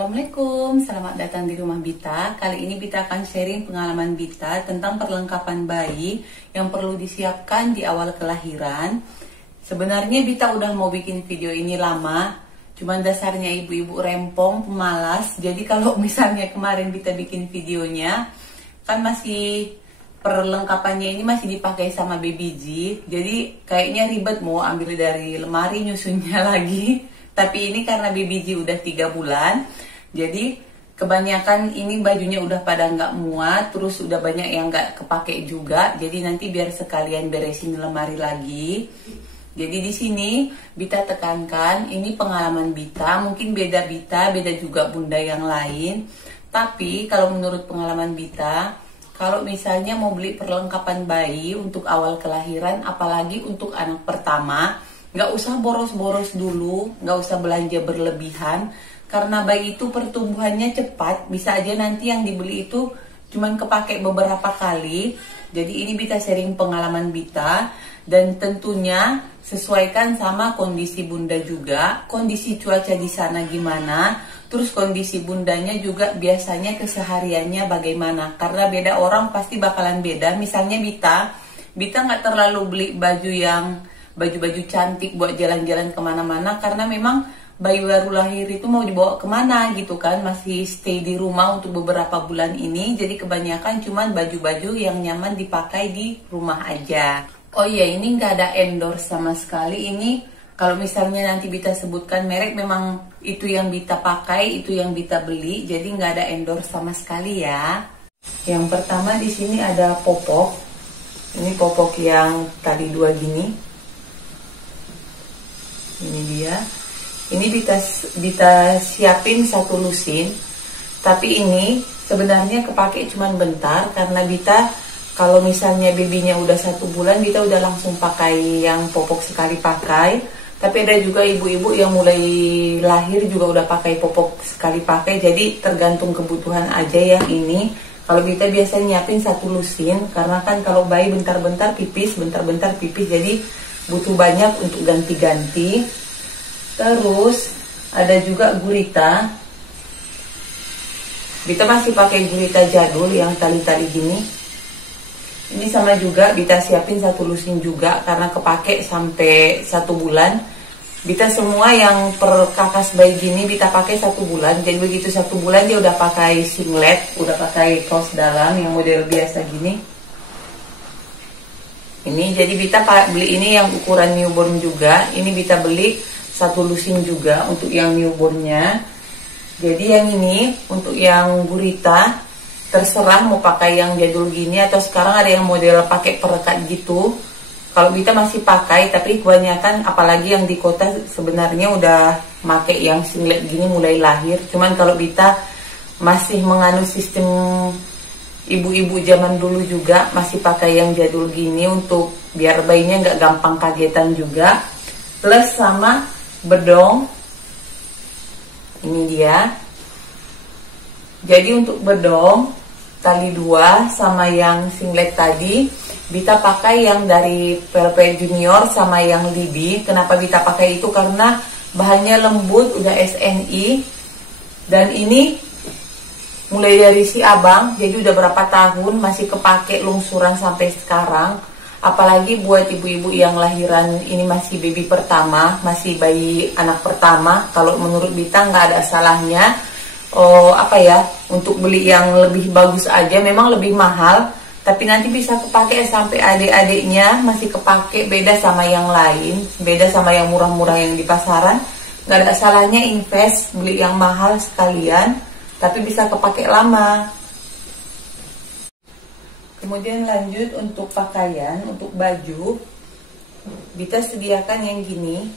Assalamualaikum, selamat datang di rumah Bita. Kali ini Bita akan sharing pengalaman Bita tentang perlengkapan bayi yang perlu disiapkan di awal kelahiran. Sebenarnya Bita udah mau bikin video ini lama, cuman dasarnya ibu-ibu rempong, pemalas. Jadi kalau misalnya kemarin Bita bikin videonya, kan masih perlengkapannya ini masih dipakai sama baby G. Jadi kayaknya ribet mau ambil dari lemari nyusunnya lagi. Tapi ini karena baby G udah 3 bulan, jadi kebanyakan ini bajunya udah pada nggak muat, terus udah banyak yang nggak kepake juga. Jadi nanti biar sekalian beresin di lemari lagi. Jadi di sini Bita tekankan, ini pengalaman Bita, mungkin beda Bita, beda juga bunda yang lain. Tapi kalau menurut pengalaman Bita, kalau misalnya mau beli perlengkapan bayi untuk awal kelahiran, apalagi untuk anak pertama, nggak usah boros-boros dulu, nggak usah belanja berlebihan, karena bayi itu pertumbuhannya cepat, bisa aja nanti yang dibeli itu cuman kepake beberapa kali. Jadi ini Bita sharing pengalaman Bita, dan tentunya sesuaikan sama kondisi bunda juga, kondisi cuaca di sana gimana, terus kondisi bundanya juga biasanya kesehariannya bagaimana, karena beda orang pasti bakalan beda. Misalnya Bita nggak terlalu beli baju cantik buat jalan-jalan kemana-mana, karena memang bayi baru lahir itu mau dibawa kemana gitu kan, masih stay di rumah untuk beberapa bulan ini. Jadi kebanyakan cuman baju-baju yang nyaman dipakai di rumah aja. Oh iya, ini nggak ada endorse sama sekali. Ini kalau misalnya nanti Bita sebutkan merek, memang itu yang Bita pakai, itu yang Bita beli, jadi nggak ada endorse sama sekali ya. Yang pertama di sini ada popok. Ini popok yang tadi 2 gini. Ini dia. Ini Bita siapin 1 lusin. Tapi ini sebenarnya kepake cuman bentar, karena Bita kalau misalnya babynya udah 1 bulan, Bita udah langsung pakai yang popok sekali pakai. Tapi ada juga ibu-ibu yang mulai lahir juga udah pakai popok sekali pakai. Jadi tergantung kebutuhan aja yang ini. Kalau Bita biasa nyiapin 1 lusin, karena kan kalau bayi bentar-bentar pipis, jadi butuh banyak untuk ganti-ganti. Terus ada juga gurita. Bita masih pakai gurita jadul yang tali-tali gini. Ini sama juga Bita siapin 1 lusin juga, karena kepake sampai 1 bulan. Bita semua yang perkakas bayi gini Bita pakai 1 bulan. Jadi begitu 1 bulan dia udah pakai singlet, udah pakai kaos dalam yang model biasa gini. Ini jadi Bita beli ini yang ukuran newborn juga. Ini Bita beli 1 lusin juga untuk yang newbornnya. Jadi yang ini untuk yang gurita, terserah mau pakai yang jadul gini atau sekarang ada yang model pakai perekat gitu. Kalau Bita masih pakai, tapi kebanyakan apalagi yang di kota sebenarnya udah pakai yang singlet gini mulai lahir. Cuman kalau Bita masih menganut sistem ibu-ibu zaman dulu juga, masih pakai yang jadul gini untuk biar bayinya nggak gampang kagetan juga. Plus sama bedong. Ini dia. Jadi untuk bedong tali 2 sama yang singlet tadi, Bita pakai yang dari PLP Junior sama yang Libi. Kenapa Bita pakai itu? Karena bahannya lembut, udah SNI. Dan ini mulai dari si abang, jadi udah berapa tahun masih kepake lungsuran sampai sekarang. Apalagi buat ibu-ibu yang lahiran ini masih baby pertama, masih bayi anak pertama. Kalau menurut Bita nggak ada salahnya untuk beli yang lebih bagus aja. Memang lebih mahal, tapi nanti bisa kepake sampai adik-adiknya masih kepake. Beda sama yang lain, beda sama yang murah-murah yang di pasaran. Nggak ada salahnya invest beli yang mahal sekalian, tapi bisa kepake lama. Kemudian lanjut untuk pakaian, untuk baju, Bita sediakan yang gini,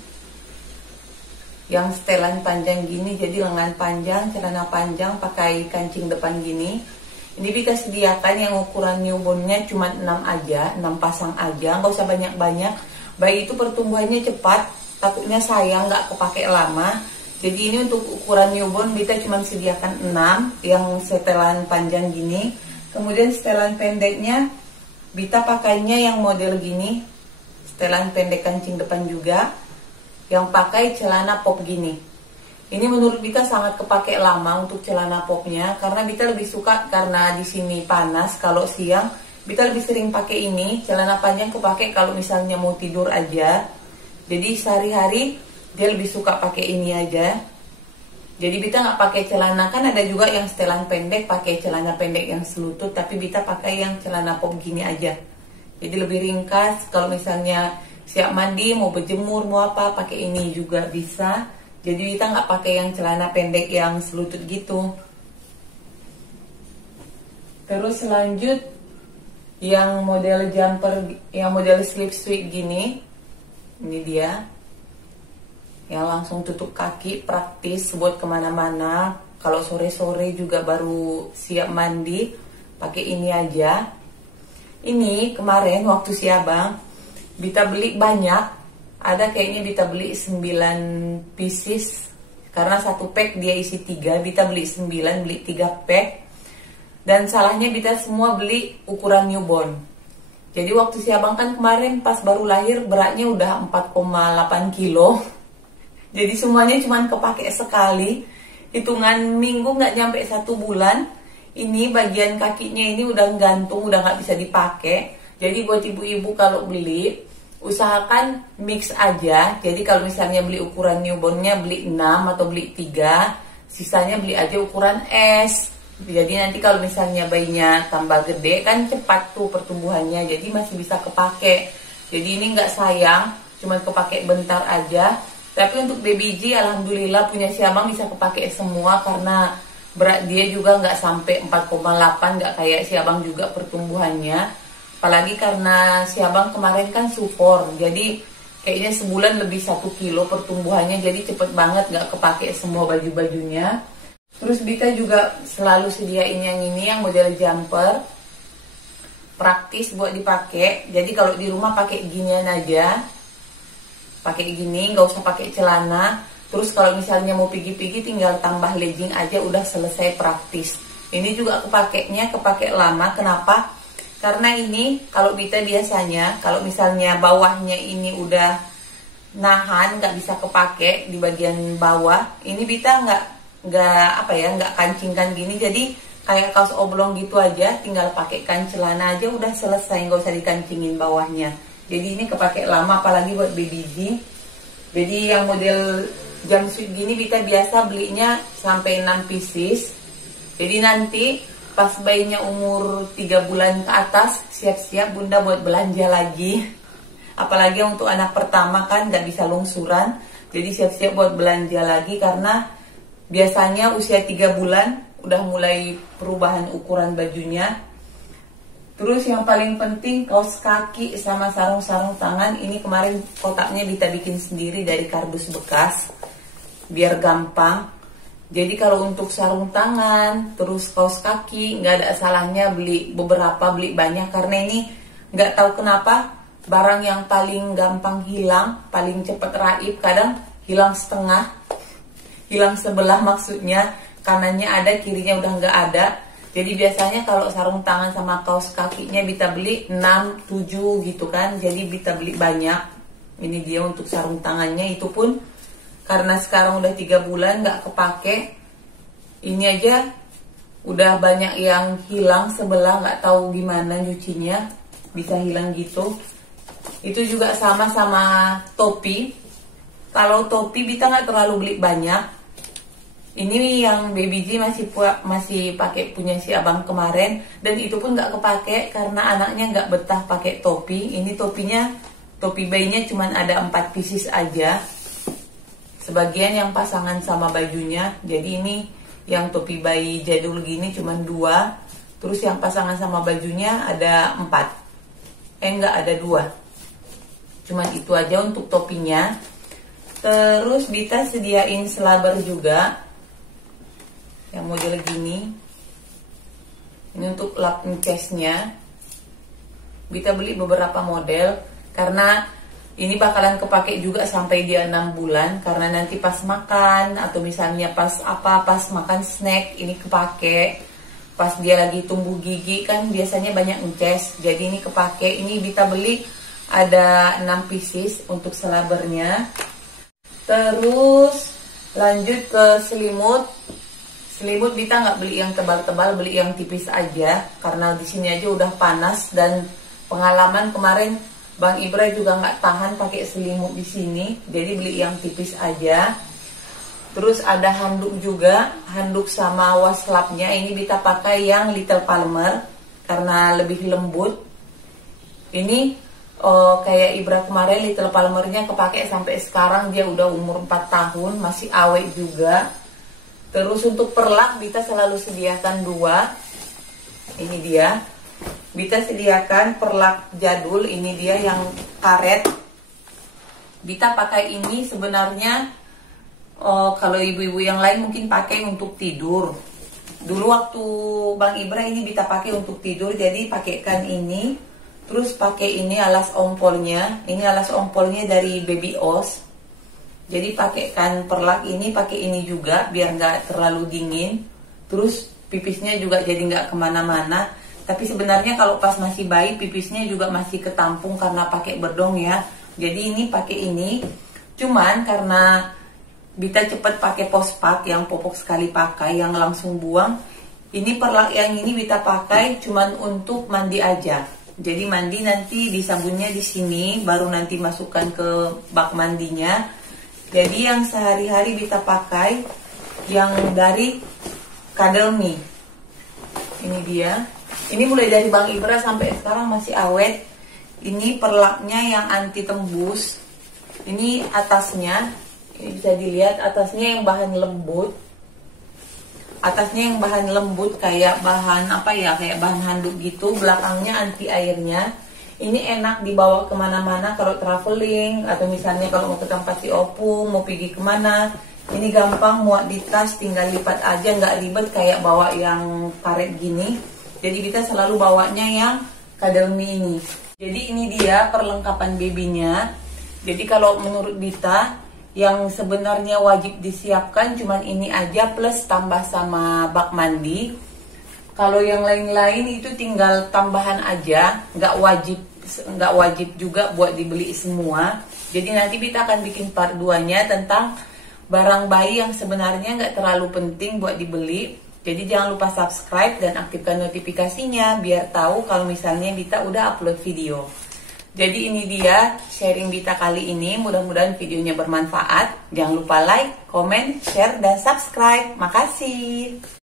yang setelan panjang gini, jadi lengan panjang, celana panjang, pakai kancing depan gini. Ini Bita sediakan yang ukuran newbornnya cuma 6 aja, 6 pasang aja, nggak usah banyak-banyak. Bayi itu pertumbuhannya cepat, takutnya sayang nggak kepake lama. Jadi ini untuk ukuran newborn Bita cuma sediakan 6 yang setelan panjang gini. Kemudian setelan pendeknya Bita pakainya yang model gini, setelan pendek kancing depan juga, yang pakai celana pop gini. Ini menurut Bita sangat kepake lama untuk celana popnya, karena Bita lebih suka karena di sini panas. Kalau siang Bita lebih sering pakai ini. Celana panjang kepake kalau misalnya mau tidur aja. Jadi sehari-hari dia lebih suka pakai ini aja. Jadi Bita nggak pakai celana, kan ada juga yang setelan pendek pakai celana pendek yang selutut, tapi Bita pakai yang celana pop gini aja. Jadi lebih ringkas. Kalau misalnya siap mandi, mau berjemur, mau apa, pakai ini juga bisa. Jadi kita nggak pakai yang celana pendek yang selutut gitu. Terus lanjut yang model jumper, yang model slip sweat gini. Ini dia. Yang langsung tutup kaki, praktis buat kemana-mana. Kalau sore-sore juga baru siap mandi, pakai ini aja. Ini kemarin waktu si abang, Bita beli banyak. Ada kayaknya Bita beli 9 pieces, karena satu pack dia isi 3, Bita beli 9, beli 3 pack. Dan salahnya Bita semua beli ukuran newborn. Jadi waktu si abang kan kemarin pas baru lahir beratnya udah 4,8 kilo. Jadi semuanya cuma kepake sekali. Hitungan minggu nggak nyampe 1 bulan. Ini bagian kakinya ini udah gantung, udah nggak bisa dipakai. Jadi buat ibu-ibu kalau beli, usahakan mix aja. Jadi kalau misalnya beli ukuran newbornnya beli 6 atau beli 3, sisanya beli aja ukuran S. Jadi nanti kalau misalnya bayinya tambah gede kan cepat tuh pertumbuhannya, jadi masih bisa kepake. Jadi ini nggak sayang, cuma kepake bentar aja. Tapi untuk baby G alhamdulillah punya si abang bisa kepake semua, karena berat dia juga nggak sampai 4,8, nggak kayak si abang juga pertumbuhannya. Apalagi karena si abang kemarin kan suform, jadi kayaknya sebulan lebih 1 kilo pertumbuhannya, jadi cepet banget nggak kepake semua baju-bajunya. Terus Bita juga selalu sediain yang ini, yang model jumper, praktis buat dipakai. Jadi kalau di rumah pakai ginian aja, pakai gini, nggak usah pakai celana. Terus kalau misalnya mau pergi-pergi tinggal tambah legging aja, udah selesai, praktis. Ini juga kepake lama. Kenapa? Karena ini kalau Bita biasanya kalau misalnya bawahnya ini udah nahan, nggak bisa kepake di bagian bawah, ini Bita nggak kancingkan gini, jadi kayak kaos oblong gitu aja, tinggal pakaikan celana aja udah selesai, nggak usah dikancingin bawahnya. Jadi ini kepake lama, apalagi buat baby G. Jadi yang model jumpsuit gini Bita biasa belinya sampai 6 pieces. Jadi nanti pas bayinya umur 3 bulan ke atas, siap-siap bunda buat belanja lagi. Apalagi untuk anak pertama kan nggak bisa lungsuran, jadi siap-siap buat belanja lagi, karena biasanya usia 3 bulan udah mulai perubahan ukuran bajunya. Terus yang paling penting kaos kaki sama sarung-sarung tangan. Ini kemarin kotaknya Bita bikin sendiri dari kardus bekas, biar gampang. Jadi kalau untuk sarung tangan, terus kaos kaki, nggak ada salahnya beli beberapa, beli banyak. Karena ini nggak tahu kenapa barang yang paling gampang hilang, paling cepet raib, kadang hilang setengah, hilang sebelah maksudnya. Kanannya ada, kirinya udah nggak ada. Jadi biasanya kalau sarung tangan sama kaos kakinya Bita beli 6, 7 gitu kan. Jadi Bita beli banyak. Ini dia untuk sarung tangannya, itu pun karena sekarang udah 3 bulan nggak kepake. Ini aja udah banyak yang hilang sebelah, nggak tahu gimana nyucinya bisa hilang gitu. Itu juga sama topi. Kalau topi Bita nggak terlalu beli banyak. Ini yang baby G masih pakai punya si abang kemarin, dan itu pun nggak kepake karena anaknya nggak betah pakai topi. Ini topi bayinya cuma ada 4 pieces aja. Sebagian yang pasangan sama bajunya. Jadi ini yang topi bayi jadul gini cuma 2. Terus yang pasangan sama bajunya ada 4. Enggak, ada 2. Cuman itu aja untuk topinya. Terus Bita sediain selabar juga, yang model gini. Ini untuk lap chestnya. Bita beli beberapa model karena ini bakalan kepake juga sampai dia 6 bulan. Karena nanti pas makan atau misalnya pas makan snack, ini kepake. Pas dia lagi tumbuh gigi kan biasanya banyak ences, jadi ini kepake. Ini Bita beli ada 6 pieces untuk selabarnya. Terus Lanjut ke selimut. Selimut Bita nggak beli yang tebal-tebal, beli yang tipis aja karena di sini aja udah panas, dan pengalaman kemarin Bang Ibra juga nggak tahan pakai selimut di sini, jadi beli yang tipis aja. Terus ada handuk juga, handuk sama waslapnya ini Bita pakai yang Little Palmer karena lebih lembut. Ini kayak Ibra kemarin Little Palmernya kepake sampai sekarang, dia udah umur 4 tahun, masih awet juga. Terus untuk perlak Bita selalu sediakan 2. Ini dia. Bita sediakan perlak jadul, ini dia yang karet. Bita pakai ini sebenarnya kalau ibu-ibu yang lain mungkin pakai untuk tidur. Dulu waktu Bang Ibra ini Bita pakai untuk tidur, jadi pakaikan ini. Terus pakai ini alas ompolnya. Ini alas ompolnya dari Baby Oz. Jadi pakaikan perlak ini, pakai ini juga biar nggak terlalu dingin. Terus pipisnya juga jadi nggak kemana-mana. Tapi sebenarnya kalau pas masih bayi pipisnya juga masih ketampung karena pakai bedong ya. Jadi ini pakai ini. Cuman karena Bita cepet pakai pospak yang popok sekali pakai, yang langsung buang. Ini perlak yang ini Bita pakai cuman untuk mandi aja. Jadi mandi nanti disabunnya di sini, baru nanti masukkan ke bak mandinya. Jadi yang sehari-hari Bita pakai yang dari Cuddle Me. Ini dia. Ini mulai dari Bang Ibra sampai sekarang masih awet. Ini perlaknya yang anti tembus. Ini atasnya, ini bisa dilihat atasnya yang bahan lembut. Atasnya yang bahan lembut kayak bahan apa ya, kayak bahan handuk gitu. Belakangnya anti airnya. Ini enak dibawa kemana-mana kalau traveling, atau misalnya kalau mau ke tempat si opung, mau pergi kemana. Ini gampang muat di tas, tinggal lipat aja, nggak ribet kayak bawa yang karet gini. Jadi kita selalu bawanya yang Cuddle Me ini. Jadi ini dia perlengkapan babynya. Jadi kalau menurut Bita, yang sebenarnya wajib disiapkan cuman ini aja plus tambah sama bak mandi. Kalau yang lain-lain itu tinggal tambahan aja, nggak wajib juga buat dibeli semua. Jadi nanti Bita akan bikin part 2-nya tentang barang bayi yang sebenarnya nggak terlalu penting buat dibeli. Jadi jangan lupa subscribe dan aktifkan notifikasinya biar tahu kalau misalnya Bita udah upload video. Jadi ini dia sharing Bita kali ini, mudah-mudahan videonya bermanfaat. Jangan lupa like, comment, share, dan subscribe. Makasih.